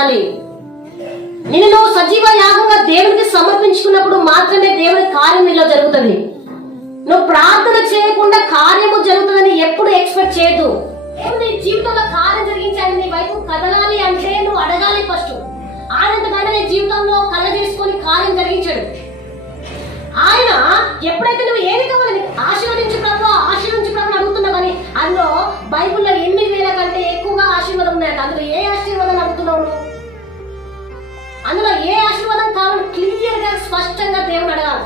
ఉండాలి. నిన్ను సజీవ యాగంగా దేవునికి సమర్పించుకున్నప్పుడు మాత్రమే దేవుని కార్యం నీలో జరుగుతుంది. నువ్వు ప్రార్థన చేయకుండా కార్యము జరుగుతుందని ఎప్పుడు ఎక్స్పెక్ట్ చేయదు. దేవుని జీవితంలో కార్యం జరిగించాలి, నీ వైపు కదలాలి అంటే నువ్వు అడగాలి ఫస్ట్. ఆయనంతకైనా నీ జీవితంలో కలగజేసుకొని కార్యం జరిగించాడు. ఆయన ఎప్పుడైతే నువ్వు ఏది కావాలని ఆశీర్వదించు ప్రభు అడుగుతున్నావు, కానీ అందులో బైబిల్లో 8,000 కంటే ఎక్కువగా ఆశీర్వాదం ఉన్నాయంట. అందులో ఏ ఆశీర్వాదం అడుగుతున్నావు? అందులో ఏ ఆశీర్వాదం కావాలని క్లియర్ గా స్పష్టంగా దేవుని అడగాలి.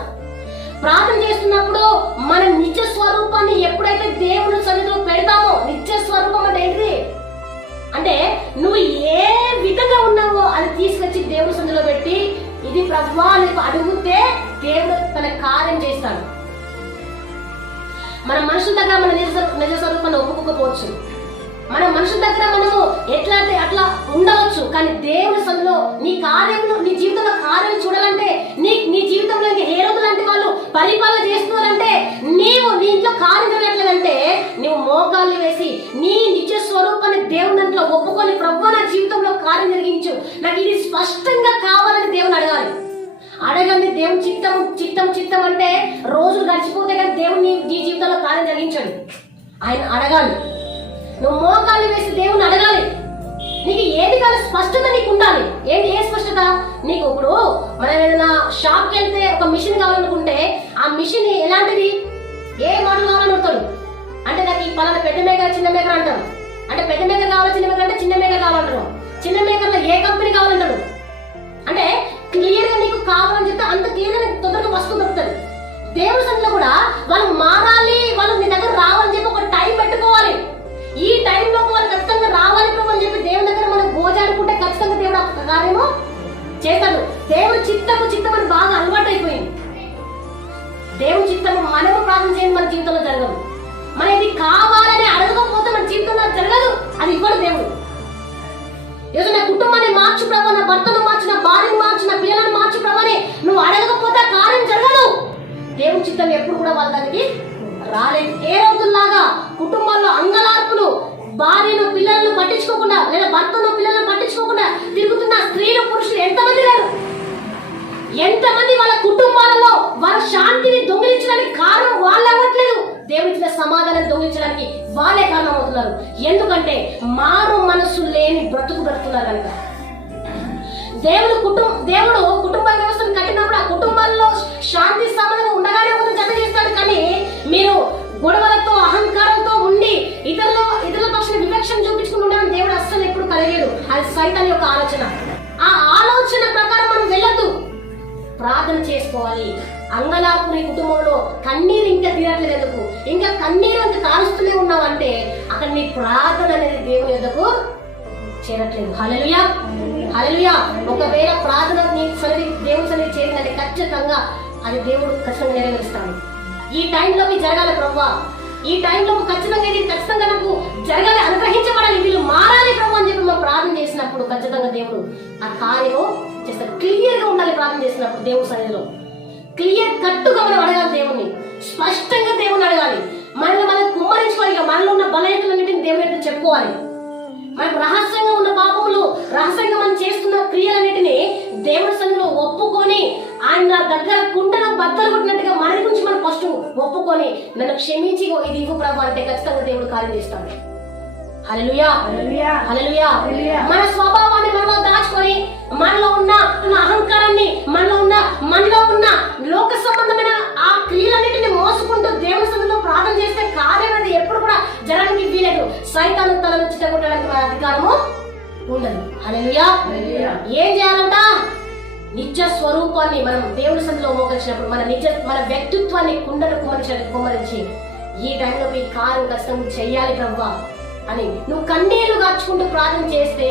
ప్రార్థన చేస్తున్నప్పుడు మన నిజ స్వరూపాన్ని ఎప్పుడైతే దేవుని సన్నిధిలో పెడతామో, నిజ స్వరూపం అంటే ఏంటిది అంటే నువ్వు ఏ విధంగా ఉన్నావో అది తీసుకొచ్చి దేవుని సన్నిధిలో పెట్టి ఇది ప్రభువా నీకు అడిగితే దేవుడు తన కార్యం చేస్తాడు. మన మనుషుల దగ్గర మన నిజ స్వరూపాన్ని ఒప్పుకోకపోవచ్చు, మన మనుషుల దగ్గర మనము ఎట్లా అంటే అట్లా ఉండవచ్చు, కానీ దేవుని సన్నిధిలో నీ కార్యంలో నీ జీవితంలో కార్యం చూడాలంటే నీ జీవితంలో హేరోదు లాంటి వాళ్ళు పరిపాలన చేస్తున్నారంటే నీ ఇంట్లో కార్యం జరగట్లేదంటే నువ్వు మోకాళ్ళు వేసి నీ నిజ స్వరూపాన్ని దేవుని దాంట్లో ఒప్పుకొని ప్రభువా నా జీవితంలో కార్యం జరిగించు, నాకు ఇది స్పష్టంగా కావాలని దేవుని అడగాలి. అడగండి దేవుని చిత్తం అంటే రోజులు గడిచిపోతే కానీ దేవుని నీ జీవితంలో కార్యం జరిగించాడు. ఆయన అడగాలి, నువ్వు మోకాళ్ళు వేసి దేవుని అడగాలి. నీకు ఏది కావాలి స్పష్టత నీకు ఉండాలి. ఏంటి ఏ స్పష్టత? నీకు ఇప్పుడు మనం ఏదైనా షాప్కి వెళ్తే ఒక మిషన్ కావాలనుకుంటే ఆ మిషన్ ఎలాంటిది, ఏ మోడల్ కావాలని అడుగుతాడు. అంటే నాకు ఈ పలానా పెద్ద మేకర్ చిన్న మేకర్ అంటారు. అంటే పెద్ద మేకర్ కావాలి, చిన్న మేకర్ అంటే చిన్న మేకర్ కావాలంటారు. చిన్న మేకర్ లో ఏ కంపెనీ కావాలంటాడు. అంటే క్లియర్ గా నీకు కావాలని చెప్తే అంత క్లియర్ గా తొందరగా వస్తువు దొరుకుతుంది. దేవుని సన్నిధిలో కూడా వాళ్ళు మారాలి, వాళ్ళు నీ దగ్గర రావాలని చెప్పి ఒక టైం పెట్టుకోవాలి. ఈ టైంలో వాళ్ళు ఖచ్చితంగా రావాలి ప్రభు అని చెప్పి దేవుని దగ్గర మనం గోజాడుకుంటే ఖచ్చితంగా దేవుడు ఆ కార్యము చేస్తాడు. దేవుని చిత్తము అని బాగా అలవాటు అయిపోయింది. దేవుని చిత్తము మనము ప్రార్థన చేయండి మన జీవితంలో జరగదు. మన ఇది కావాలని అడగకపోతే మన జీవితంలో జరగదు, అది ఇవ్వడు దేవుడు. ఈరోజు నా కుటుంబాన్ని మార్చు ప్రభు, నా భర్తను మార్చు, నా భార్యను మార్చు, నా పిల్లలను మార్చు ప్రభు అని నువ్వు అడగకపోతే కార్యం జరగదు. దేవుని చిత్తం ఎప్పుడు కూడా వాళ్ళ దగ్గరికి రాలేదు. ఏ రోజుల్లాగా కుటుంబాల్లో అంగలార్పులు, భార్యను పిల్లలను పట్టించుకోకుండా లేదా భర్తను పిల్లలను పట్టించుకోకుండా తిరుగుతున్న స్త్రీలు పురుషులు ఎంతమంది లేరు? ఎంతమంది వాళ్ళ కుటుంబాలలో వాళ్ళ శాంతిని దొంగిలించడానికి కారణం వాళ్ళు అవ్వట్లేదు, దేవుడిచ్చిన సమాధానం దొంగిలించడానికి వాళ్ళే కారణం అవుతున్నారు. ఎందుకంటే మారు మనసు లేని బ్రతుకుతున్నారు కనుక. దేవుడు కుటుంబ వ్యవస్థను కట్టినప్పుడు ఆ కుటుంబాల్లో శాంతి సమాధానం ఉండగానే ఒక జత చేస్తాడు. కానీ మీరు గొడవలతో అహంకారంతో ఉండి ఇతరుల పక్షాన వివక్షణ చూపించుకుని ఉండడం దేవుడు అస్సలు ఎప్పుడు కలిగేడు. అది సైతాన్ యొక్క ఆలోచన. ఆ ఆలోచన ప్రకారం మనం వెళ్ళొద్దు, ప్రార్థన చేసుకోవాలి. అంగలాపు నీ కుటుంబంలో కన్నీరు ఇంకా తీరట్లేదు ఎందుకు? ఇంకా కన్నీరు అంత కాలుస్తూనే ఉన్నావంటే అక్కడ నీ ప్రార్థన అనేది దేవుని యొద్దకు చేరట్లేదు. హల్లెలూయా హల్లెలూయా. ఒకవేళ ప్రార్థన నీ సన్నిధి దేవుని సన్నిధి చేరిందంటే ఖచ్చితంగా అది దేవుడు ఖచ్చితంగా నెరవేరుస్తాడు. ఈ టైంలోకి జరగాలి ప్రభువా, ఈ టైంలో ఖచ్చితంగా నాకు జరగాలి, అనుగ్రహించబడాలి, వీళ్ళు మారాలి ప్రభు అని చెప్పి మనం ప్రార్థన చేసినప్పుడు ఖచ్చితంగా దేవుడు ఆ కార్యం చేస్తాడు. క్లియర్ గా ఉండాలి ప్రార్థన చేసినప్పుడు దేవుని సన్నిధిలో. క్లియర్ కట్టుగా మనం అడగాలి దేవుణ్ణి, స్పష్టంగా దేవుని అడగాలి. మనల్ని మనం కుమ్మరించుకోవాలి. మనలో ఉన్న బలహీనతలన్నింటిని దేవుని చెప్పుకోవాలి. మనకు రహస్యంగా ఉన్న పాపములు, రహస్యంగా మనం చేస్తున్న క్రియలన్నిటిని దేవుని సన్నిధిలో ఒప్పుకొని ఆయన దగ్గర కుండను బద్దలు కొట్టినట్టుగా మన గురించి మనం ఫస్ట్ ఒప్పుకొని నన్ను క్షమించి ఇది ఇవ్వు ప్రభు అంటే ఖచ్చితంగా దేవుడు కార్యం చేస్తాడు. హల్లెలూయా హల్లెలూయా. మన స్వభావాన్ని మనలో దాచుకొని మనలో ఉన్న అహంకారాన్ని మనలో ఉన్న లోక సంబంధమైన ఆ క్రియలన్నిటిని మోసుకుంటూ దేవుని సన్నిధిలో ప్రార్థన చేస్తే కార్యం అనేది ఎప్పుడు కూడా జరగడానికి వీలేదు. సైతాను తలను చిత్తగొట్టడానికి మన అధికారము ఉండదు. హల్లెలూయా. ఏం చేయాలంట? నిజ స్వరూపాన్ని మనం దేవుని సన్నిధిలో మోకరించినప్పుడు మన వ్యక్తిత్వాన్ని కుండను కుమ్మరించి ఈ టైంలో ఈ కార్యం ఖచ్చితంగా చెయ్యాలి ప్రభువా అని నువ్వు కన్నీళ్లు గార్చుకుంటూ ప్రార్థన చేస్తే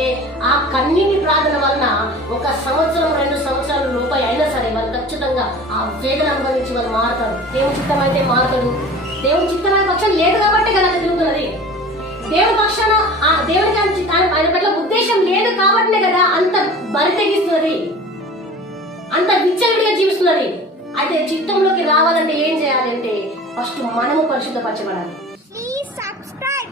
ఆ కన్నీటి ప్రార్థన వలన 1 సంవత్సరం 2 సంవత్సరాల రూపాయి అయినా సరే వాళ్ళు ఖచ్చితంగా ఆ వేదన అనుభవించి వాళ్ళు మారుతారు. దేవుని చిత్తం అయితే మారుతాడు. దేవుని చిత్తం అనే పక్షం లేదు కాబట్టి కదా తిరుగుతున్నది. దేవుని పక్షాన దేవునికి ఆయన పట్ల ఉద్దేశం లేదు కాబట్టినే కదా అంత బరి తెగిస్తున్నది, అంత విచ్చలవిడిగా జీవిస్తున్నది. అయితే చిత్తంలోకి రావాలంటే ఏం చేయాలి అంటే ఫస్ట్ మనము పరిశుద్ధపరచబడాలి. Please subscribe.